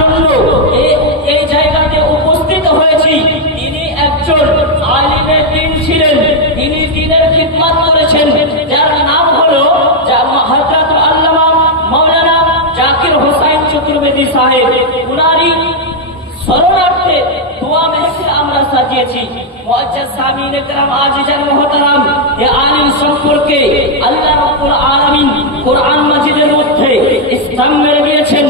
জন্য এ- এই জায়গাতে উপস্থিত হয়েছি তিনি একজন আলিমের দিন ছিলেন তিনি দিনের খিদমত করেছেন যার নাম হলো হজরত আল্লামা মৌলানা জাকির হোসাইন চতুর্বেদী সাহেব উনারই শরণার্থে দোয়া মেহফিল আমরা সাজিয়েছি মুআজ্জাজ সামিন کرام আজিজান মুহতারাম এ আলিম সম্পর্কে আল্লাহ রাব্বুল আলামিন কোরআন মাজিদের মধ্যে ইসলাম মেরে দিয়েছেন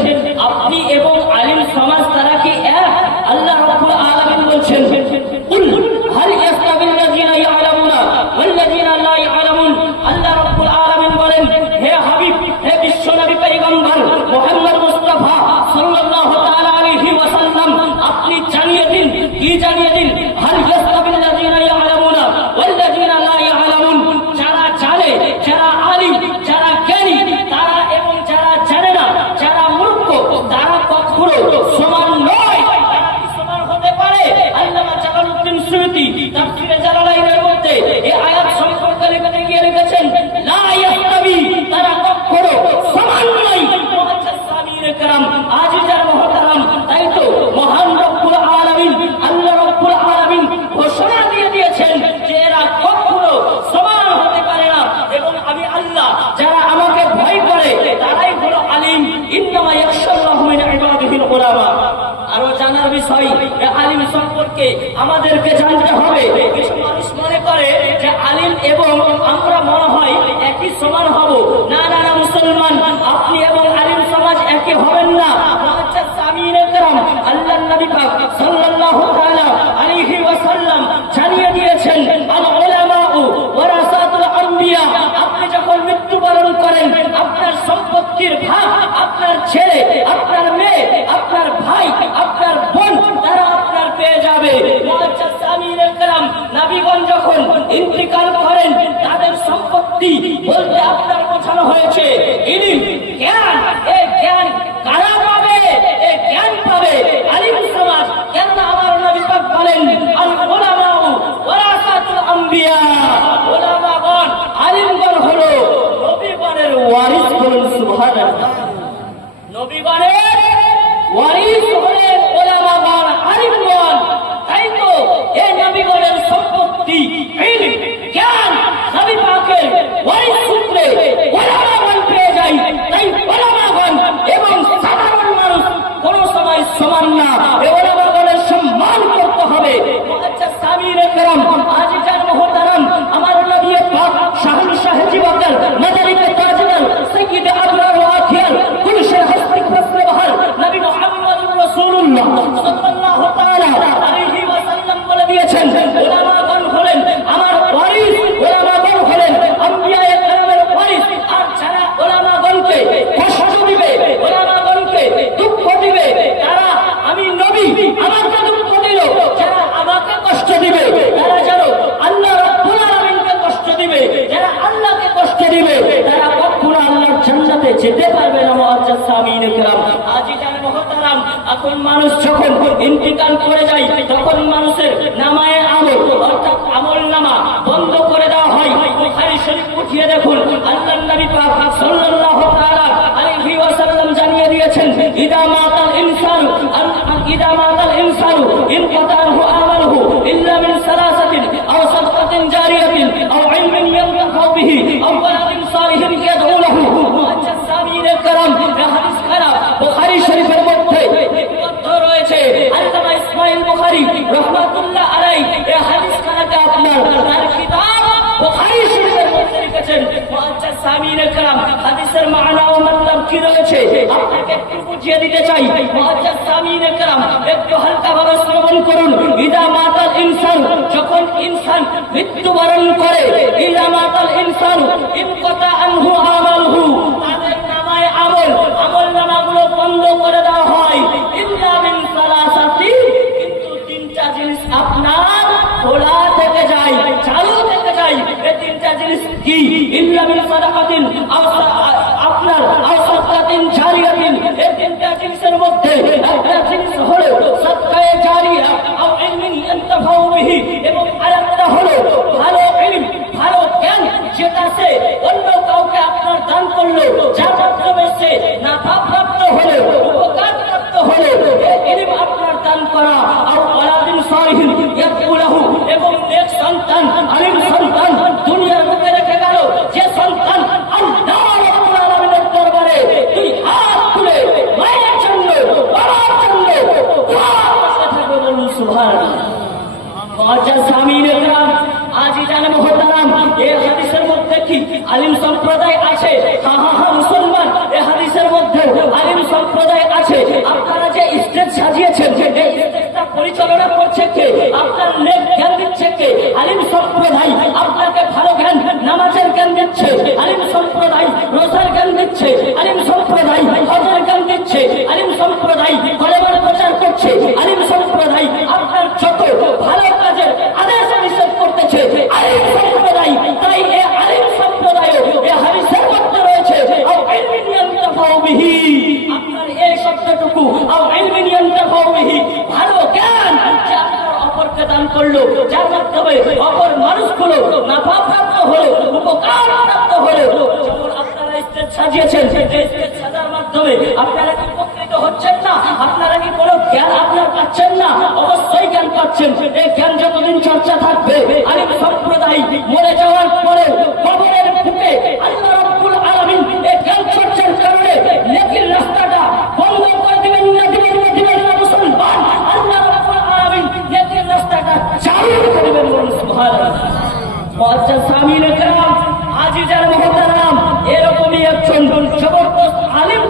তারা কখনো সমান নয় তারা কি সমান হতে পারে আল্লামা জালালউদ্দিন সুয়ুতি তাফসীরে জালালাইনের মধ্যে এই আয়াত সম্পর্কে লিখতে গিয়ে লিখেছেন লা ইয়াস্তাবি তারা কখনো সমান নয় মুআজ্জাজ সামির کرام উলামা আরও জানার বিষয় আলিম সম্পর্কে আমাদেরকে জানতে হবে। কিছু মানুষ মনে করে যে আলিম এবং আমরা মনে হয় একই সমান হব। না না না, মুসলমান, আপনি এবং আলিম সমাজ একই হবেন না। আপনার সম্পত্তির ভাগ আপনার মেয়ে আপনার ভাই আপনার বোন তারা আপনার পেয়ে যাবে মুআজ্জাজ সামিন একরাম নবীগণ যখন ইন্তিকাল করেন, তাদের সম্পত্তি বলতে আপনার বোঝানো হয়েছে। ইলিম জ্ঞান এই জ্ঞান কারা পাবে? এই জ্ঞান পাবে আলিম সমাজ। কেননা আমার নবী বলেন নবীগণের ওয়ারিস বলুন এখন মানুষ যখন ইন্তিকাল করে যায়, তখন মানুষের নামায়ে আমল, অর্থাৎ আমল নামা বন্ধ করে দেওয়া হয়। বুখারী শরীফ উঠিয়ে দেখুন, আল্লাহর নবী পাক সাল্লাল্লাহু তাআলা আলাইহি ওয়াসাল্লাম জানিয়ে দিয়েছেন, ইদা মাতাল ইনসানু ইদা মাতাল ইনসানু ইনকাতাহু আমালহু ইল্লা মিন সালাসাতিন, আও সাদকাতিন জারিয়াতিন, আও ইলমিন ইয়ানফাউ বিহি, আও ওয়ালাদিন সালিহিন মুআজ্জাজ সামির کرام হাদিসের মানা ও মতলব কি রয়েছে আপনাকে একটু বুঝিয়ে দিতে চাই মুআজ্জাজ সামির کرام একটু হালকা ভাবে শ্রবণ করুন ইদা মাতাল ইনসান যখন ইনসান মৃত্যুবরণ করে ইদা মাতাল ইনসান ইনকাতা আনহু আমালহু জিনিস কি? ইল্লা মিন সাদাকাতিন আপনার আও সাদাকাতিন জারিয়াতিন এই তিনটা জিনিসের মধ্যে আছে করল যার মাধ্যমে অপর মানুষগুলো নাফাপ্রাপ্ত হলো, উপকার প্রাপ্ত হলো। আপনারা কি উপকৃত হচ্ছেন না? আপনারা কি কোনো জ্ঞান আপনার পাচ্ছেন না? অবশ্যই জ্ঞান পাচ্ছেন। এই জ্ঞান যতদিন চর্চা থাকবে, আলিম সম্প্রদায় মরে যাওয়ার পরে কবরের বুকে আল্লাহ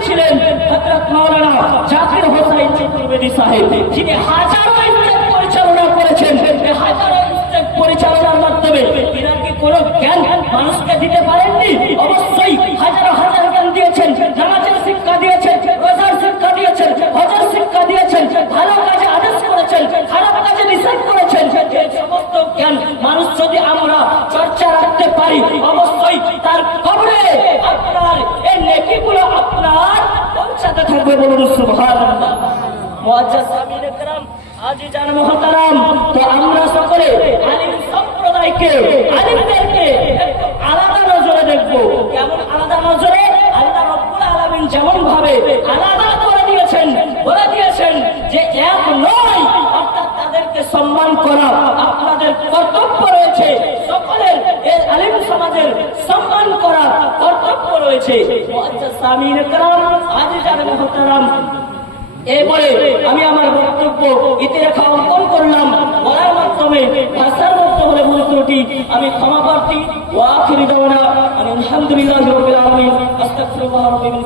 ছিলেন হজরত মাওলানা জাকির হোসাইন চতুর্বেদী সাহেব যিনি হাজারো ইস্তেক পরিচালনা করেছেন এই হাজারো ইস্তেক পরিচালনার মাধ্যমে এনার কি কোনো জ্ঞান মানুষকে দিতে পারেননি অবশ্যই হাজারো হাজার জ্ঞান দিয়েছেন নামাজের শিক্ষা দিয়েছেন রোজার শিক্ষা দিয়েছেন হজের শিক্ষা দিয়েছেন ভালো কাজে আদেশ করেছেন খারাপ কাজে নিষেধ করেছেন এই সমস্ত জ্ঞান মানুষ যদি আমরা চর্চা রাখতে পারি অবশ্যই তার কবরে আপনার এই নেকিগুলো আপনার পৌঁছাতে থাকবে বলুন সুবহানাল্লাহ মুআজ্জাজ সামির একরাম আজি জান মহতারাম, তো আমরা সকলে আলিম সম্প্রদায়কে, আলিমদেরকে আলাদা নজরে দেখব। কেমন আলাদা নজরে? আল্লাহ রব্বুল আলামিন যেমন ভাবে আলাদা করে দিয়েছেন, বলে দিয়েছেন যে এক নয়, অর্থাৎ তাদেরকে সম্মান করা আপনাদের কর্তব্য রয়েছে। সকলের এই আলিম সমাজের সম্মান করা কর্তব্য রয়েছে। আজি জান মহতারাম এরপরে আমি আমার বক্তব্য ইতি রেখা অঙ্কন করলাম। বলার মাধ্যমে, ভাষার মধ্যে হলে আমি ক্ষমা প্রার্থী। ওয়াখিরি দেওয়া আমি আলহামদুলিল্লাহ রাব্বিল আলামিন। আস্তাগফিরুল্লাহ রাব্বি মিন